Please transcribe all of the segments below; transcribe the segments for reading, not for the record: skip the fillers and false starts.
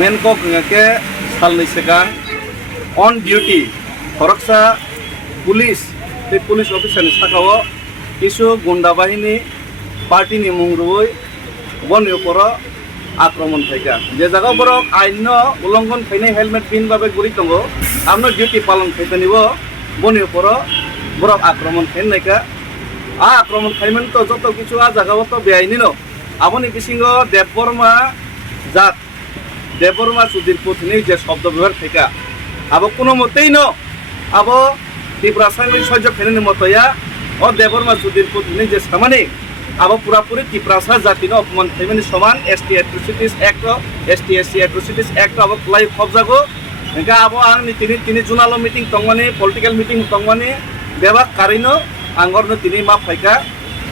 Menko ngake salni sekan on duty Horaksa police the police officer ni sakawo isu gunda bahini party ni mungroi boni uporo akromon thaika je jaga borok aino ulonghon khainai helmet pin babe guri tongo amno duty palon khaitanibo boni uporo borok akromon khainaika a akromon khaimen to joto kichu a jaga to beaini no aboni bisingo Debborma জাত দেববর্মা সুধীর পুতনি যে শব্দ ব্যবহার থেকে আবো কোনো মতেই ন আবো ত্রিপুরাসানি সহ্য ফেরেনি মতয়া ও দেববর্মা সুধীর পুতনি যে সামানি আবো পুরাপুরি ত্রিপুরাসা জাতিনো অপমান ফেমিনি সমান ST atrocities act ST SC atrocities act আবো প্লাই খবজাগো এঙ্কা আবো আংনি তিনি জুনালো মিটিং তংমানি পলিটিক্যাল মিটিং তংমানি বেবাক কারিনো আঙ্গরনো তিনি মা ফাইকা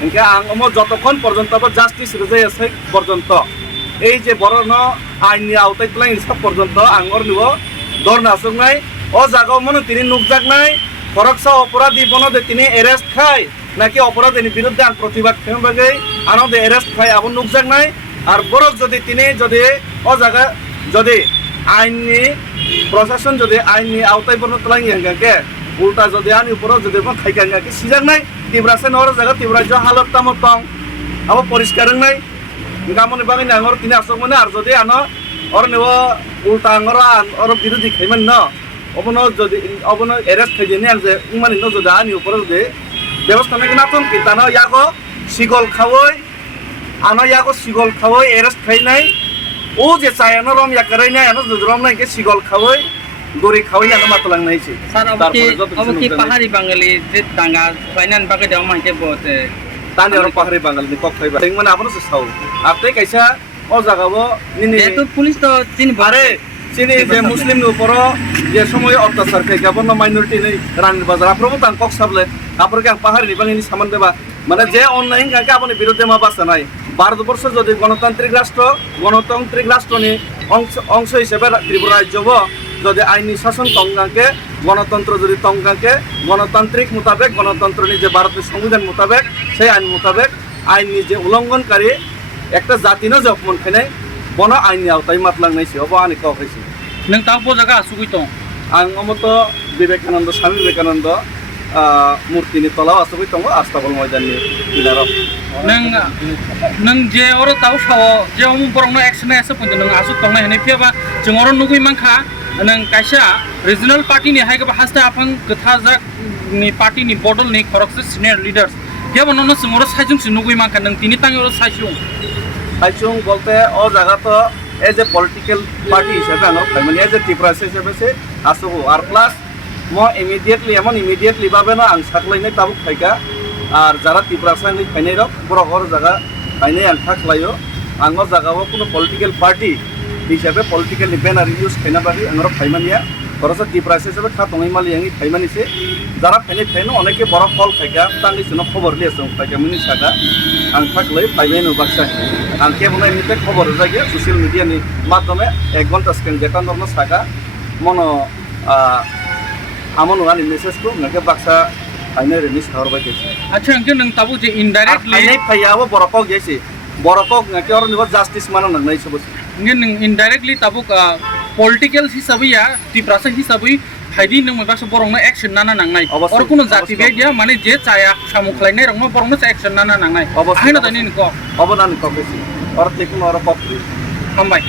এঙ্কা আঙ্গমো যতক্ষণ পর্যন্ত আবো জাস্টিস রেজাই আছে পর্যন্ত এই যে বড়ন আইনি আওতায় তোলা ইনসাফ পর্যন্ত আঙ্গর নিব দর নাচক নাই ও জায়গাও মনে তিনি নুকজাক নাই ফরকসা অপরাধী বনদে তিনি এরেস্ট খায় নাকি অপরাধীর বিরুদ্ধে আন প্রতিবাদ খেমবাগে আনন্দে এরেস্ট খায় আবার নুকজাক নাই আর বরক যদি ও জায়গা যদি আইনি প্রশাসন যদি আইনি আওতায় বর্ণ তোলা ইঙ্গাকে উল্টা যদি আনি উপর যদি খাইকাঙ্গাকে সিজাক নাই তিব্রাসে নর জায়গা তিব্রাজ্য হালত তামতং আবার পরিষ্কার নাই গামনি বাগাই আঙর তিনি আসক মানে আর যদি আনো ওর নেব উল্টা আঙর ওর বিরোধী খাইমান ন অবনো যদি অবনো এরেস্ট খাই দিয়ে যে মানে ন যদি আনি উপরে যদি ব্যবস্থা নাকি নাতন কি তানো ইয়াগো সিগল খাওয়াই আনো ইয়াগো সিগল খাওয়াই এরেস্ট খাই নাই ও যে চাই আনো রম ইয়াকারাই নাই আনো যদি রম নাকি সিগল খাওয়াই দড়ি খাওয়াই আনো মাতলাং নাইছে স্যার অবকি পাহাড়ি বাঙালি যে দাঙ্গা ফাইনান বাগে দেও মাইতে বতে tani orang pahari bangal ni kok khaiba ting mana apno se sau apte kaisa o jagabo nini eto police তো চিনি আরে চিনি যে মুসলিম নি উপরো যে সময় অত্যাচার খাই গাবন মাইনরিটি nei রানি বাজার আপ্রো তাং কক সাবলে আপর কে পাহাড়ি নি বাঙালি সামান দেবা মানে যে অনলাইন কাকে আপনি বিরুদ্ধে মা বাসা নাই ভারতবর্ষ যদি গণতান্ত্রিক রাষ্ট্র নি অংশ হিসেবে ত্রিপুরা রাজ্য যদি আইনি শাসন তঙ্গাকে গণতন্ত্র যদি তঙ্গাকে গণতান্ত্রিক মোতাবেক গণতন্ত্র যে ভারতের সংবিধান মোতাবেক সেই আইন মোতাবেক আইনি যে উল্লঙ্ঘনকারী একটা জাতি না যে অপমান খাই বন আইনি আওতায় মাতলাংনাইছে অব আনি কক হয়েছে নং তা জায়গা আসুকই তো আং অমত বিবেকানন্দ স্বামী বিবেকানন্দ মূর্তিনি তলাও আসুকই দङ আস্তাবল ময়দাননি কিনারাव नों जे और ताव साव जे अमु बरंनो एक्शन एसे पन्ज नों आसु तंना हेने फेबा जों और नुगुइ मानखा नों कायसा रिजनल पार्टी नि हायगा हास्ता आफां गथा जाक नि पार्टी नि बडल नि खरकसे सिनियर लिडार्स गेबो ननो जों साइजुं सु नुगुइ मानखा नों तिनि तांग और साइजुं বলতে ও জায়গা তো এজ এ পলিটিক্যাল পার্টি হিসেবে আনো মানে এজ এ ত্রিপুরা হিসেবে সে আসবো আর প্লাস মো ইমিডিয়েটলি ভাবে না আং সাকলাইনাই তাবুক ফাইকা আর যারা ত্রিপুরাসানি ফাইনাই রক বড় জায়গা ফাইনাই আং থাকলাইও আঙর জায়গাও কোনো পলিটিক্যাল পার্টি হিসাবে পলিটিক্যাল ব্যানার ইউজ খাইনা পারি আঙর ফাইমানিয়া খরচ ত্রিপুরা হিসেবে খাতঙাই মালি আঙি ফাইমানিছে যারা ফাইনো অনেকে বড় ফল খাইকা তাंनि জন্য খবর লিয়েছে ফাইকা মিনি সাকা আং থাকলাই ফাইবাইনো বাক্সা আং কেবল এমনিতে খবর জায়গা সোশ্যাল মিডিয়ানি মাধ্যমে 1 ঘন্টা স্ক্যান যেটা নর্ম সাকা মনো আমন ওয়ানি মেসেজखौ নাকে বাক্সা আইনে রেনি সাহরবাই গেছে আচ্ছা আঙ্কে নং তাবু যে ইনডাইরেক্টলি আইনে ফাইয়াবো বড়কক গেছে বড়কক নাকে আর নিব জাস্টিস মানো নাংনাই সবস নং ইনডাইরেক্টলি তাবু পলিটিক্যাল হিসাবইয়া ত্রিপুরাসা হিসাবই ফাইদি নং মাইবাসो বরংनो एक्शन नाना नांनाय और कोनो जाति बेदिया माने जे चाया सामुखलायनाय रंनो बरंनो एक्शन नाना नांनाय आहायना दानि नको अबनानि ककेसि और तेकुन और पक्रि हामबाय